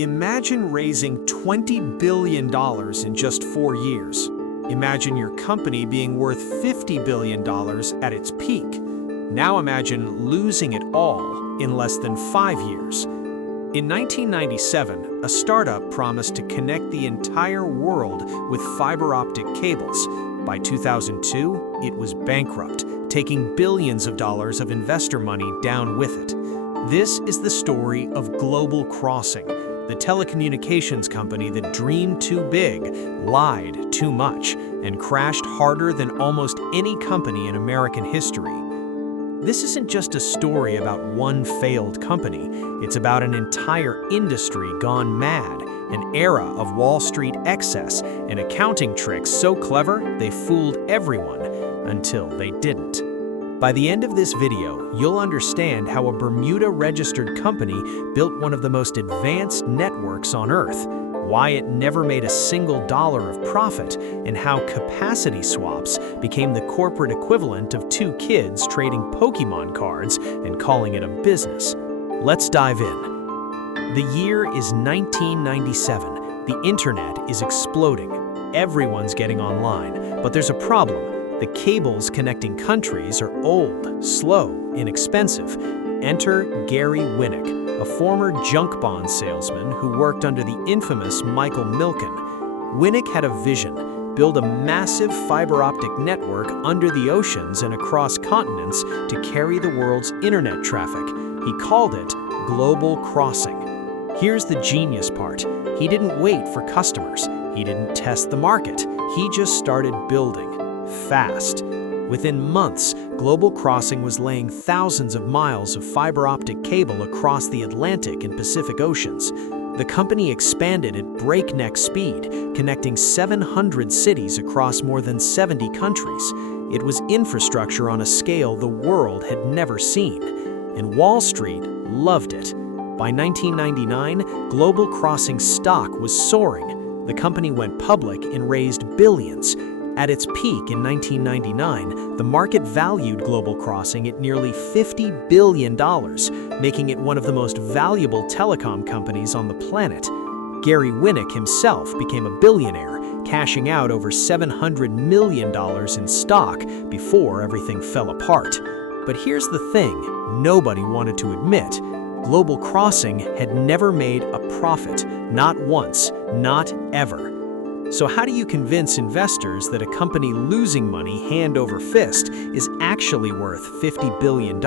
Imagine raising $20 billion in just 4 years. Imagine your company being worth $50 billion at its peak. Now imagine losing it all in less than 5 years. In 1997, a startup promised to connect the entire world with fiber optic cables. By 2002, it was bankrupt, taking billions of dollars of investor money down with it. This is the story of Global Crossing, the telecommunications company that dreamed too big, lied too much, and crashed harder than almost any company in American history. This isn't just a story about one failed company. It's about an entire industry gone mad, an era of Wall Street excess and accounting tricks so clever they fooled everyone until they didn't. By the end of this video, you'll understand how a Bermuda-registered company built one of the most advanced networks on Earth, why it never made a single dollar of profit, and how capacity swaps became the corporate equivalent of two kids trading Pokemon cards and calling it a business. Let's dive in. The year is 1997. The internet is exploding. Everyone's getting online, but there's a problem. The cables connecting countries are old, slow, inexpensive. Enter Gary Winnick, a former junk bond salesman who worked under the infamous Michael Milken. Winnick had a vision: build a massive fiber optic network under the oceans and across continents to carry the world's internet traffic. He called it Global Crossing. Here's the genius part. He didn't wait for customers. He didn't test the market. He just started building. Fast. Within months, Global Crossing was laying thousands of miles of fiber optic cable across the Atlantic and Pacific Oceans. The company expanded at breakneck speed, connecting 700 cities across more than 70 countries. It was infrastructure on a scale the world had never seen, and Wall Street loved it. By 1999, Global Crossing stock was soaring. The company went public and raised billions. At its peak in 1999, the market valued Global Crossing at nearly $50 billion, making it one of the most valuable telecom companies on the planet. Gary Winnick himself became a billionaire, cashing out over $700 million in stock before everything fell apart. But here's the thing nobody wanted to admit. Global Crossing had never made a profit, not once, not ever. So how do you convince investors that a company losing money hand over fist is actually worth $50 billion?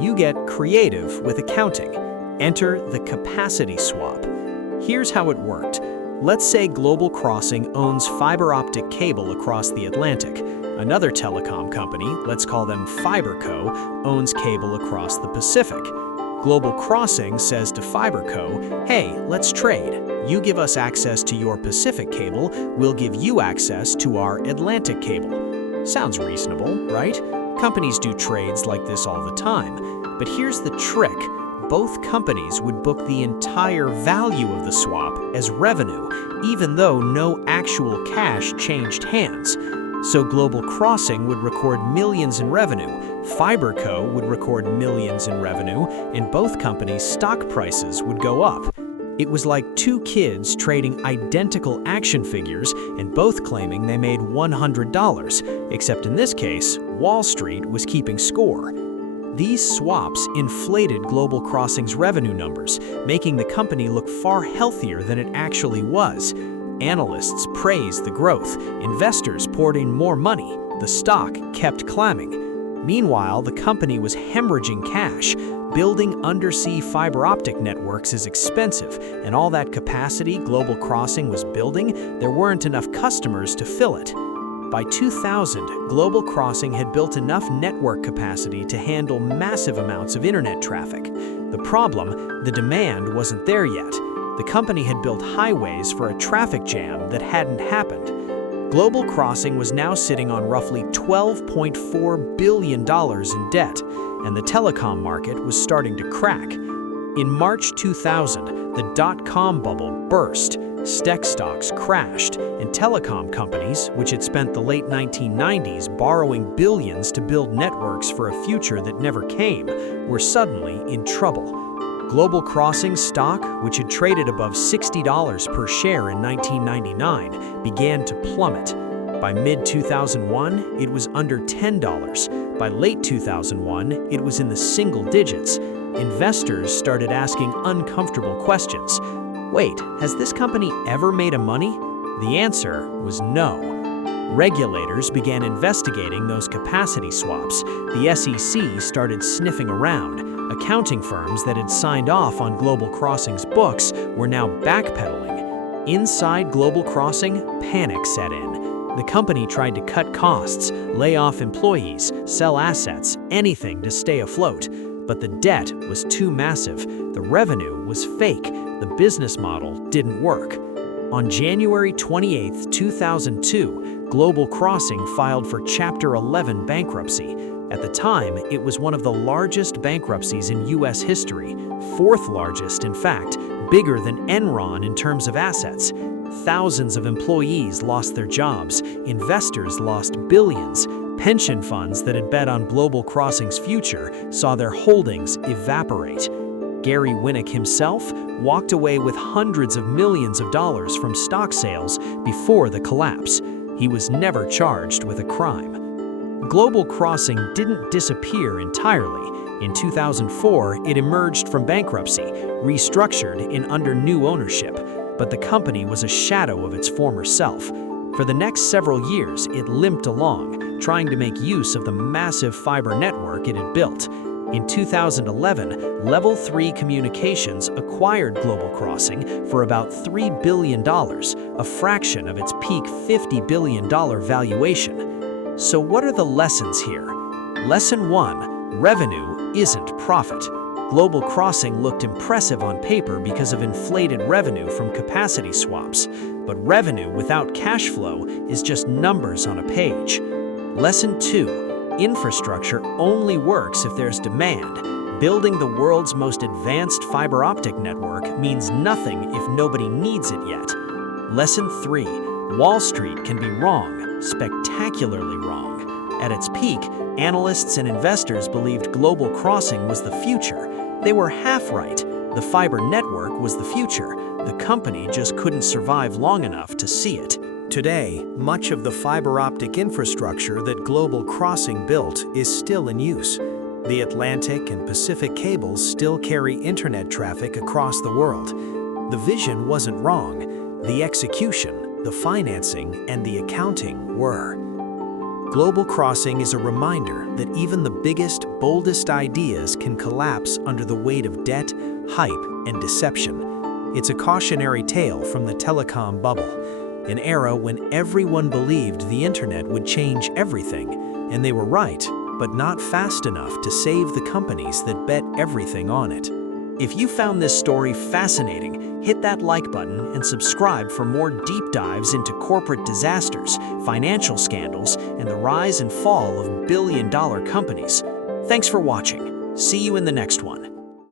You get creative with accounting. Enter the capacity swap. Here's how it worked. Let's say Global Crossing owns fiber optic cable across the Atlantic. Another telecom company, let's call them FiberCo, owns cable across the Pacific. Global Crossing says to FiberCo, hey, let's trade. You give us access to your Pacific cable, we'll give you access to our Atlantic cable. Sounds reasonable, right? Companies do trades like this all the time. But here's the trick. Both companies would book the entire value of the swap as revenue, even though no actual cash changed hands. So Global Crossing would record millions in revenue, FiberCo would record millions in revenue, and both companies' stock prices would go up. It was like two kids trading identical action figures and both claiming they made $100, except in this case, Wall Street was keeping score. These swaps inflated Global Crossing's revenue numbers, making the company look far healthier than it actually was. Analysts praised the growth, investors poured in more money, the stock kept climbing. Meanwhile, the company was hemorrhaging cash. Building undersea fiber optic networks is expensive, and all that capacity Global Crossing was building, there weren't enough customers to fill it. By 2000, Global Crossing had built enough network capacity to handle massive amounts of internet traffic. The problem, the demand wasn't there yet. The company had built highways for a traffic jam that hadn't happened. Global Crossing was now sitting on roughly $12.4 billion in debt, and the telecom market was starting to crack. In March 2000, the dot-com bubble burst, tech stocks crashed, and telecom companies, which had spent the late 1990s borrowing billions to build networks for a future that never came, were suddenly in trouble. Global Crossing stock, which had traded above $60 per share in 1999, began to plummet. By mid-2001, it was under $10. By late 2001, it was in the single digits. Investors started asking uncomfortable questions. Wait, has this company ever made a money? The answer was no. Regulators began investigating those capacity swaps. The SEC started sniffing around. Accounting firms that had signed off on Global Crossing's books were now backpedaling. Inside Global Crossing, panic set in. The company tried to cut costs, lay off employees, sell assets, anything to stay afloat. But the debt was too massive. The revenue was fake. The business model didn't work. On January 28, 2002, Global Crossing filed for Chapter 11 bankruptcy. At the time, it was one of the largest bankruptcies in U.S. history, fourth largest, in fact, bigger than Enron in terms of assets. Thousands of employees lost their jobs, investors lost billions, pension funds that had bet on Global Crossing's future saw their holdings evaporate. Gary Winnick himself walked away with hundreds of millions of dollars from stock sales before the collapse. He was never charged with a crime. Global Crossing didn't disappear entirely. In 2004, it emerged from bankruptcy, restructured under new ownership, but the company was a shadow of its former self. For the next several years, it limped along, trying to make use of the massive fiber network it had built. In 2011, Level 3 Communications acquired Global Crossing for about $3 billion, a fraction of its peak $50 billion valuation. So what are the lessons here? Lesson 1. Revenue isn't profit. Global Crossing looked impressive on paper because of inflated revenue from capacity swaps, but revenue without cash flow is just numbers on a page. Lesson 2. Infrastructure only works if there's demand. Building the world's most advanced fiber optic network means nothing if nobody needs it yet. Lesson 3. Wall Street can be wrong, spectacularly wrong. At its peak, analysts and investors believed Global Crossing was the future. They were half right. The fiber network was the future. The company just couldn't survive long enough to see it. Today, much of the fiber optic infrastructure that Global Crossing built is still in use. The Atlantic and Pacific cables still carry internet traffic across the world. The vision wasn't wrong. The execution, the financing, and the accounting were. Global Crossing is a reminder that even the biggest, boldest ideas can collapse under the weight of debt, hype, and deception. It's a cautionary tale from the telecom bubble, an era when everyone believed the internet would change everything, and they were right, but not fast enough to save the companies that bet everything on it. If you found this story fascinating, hit that like button and subscribe for more deep dives into corporate disasters, financial scandals, and the rise and fall of billion-dollar companies. Thanks for watching. See you in the next one.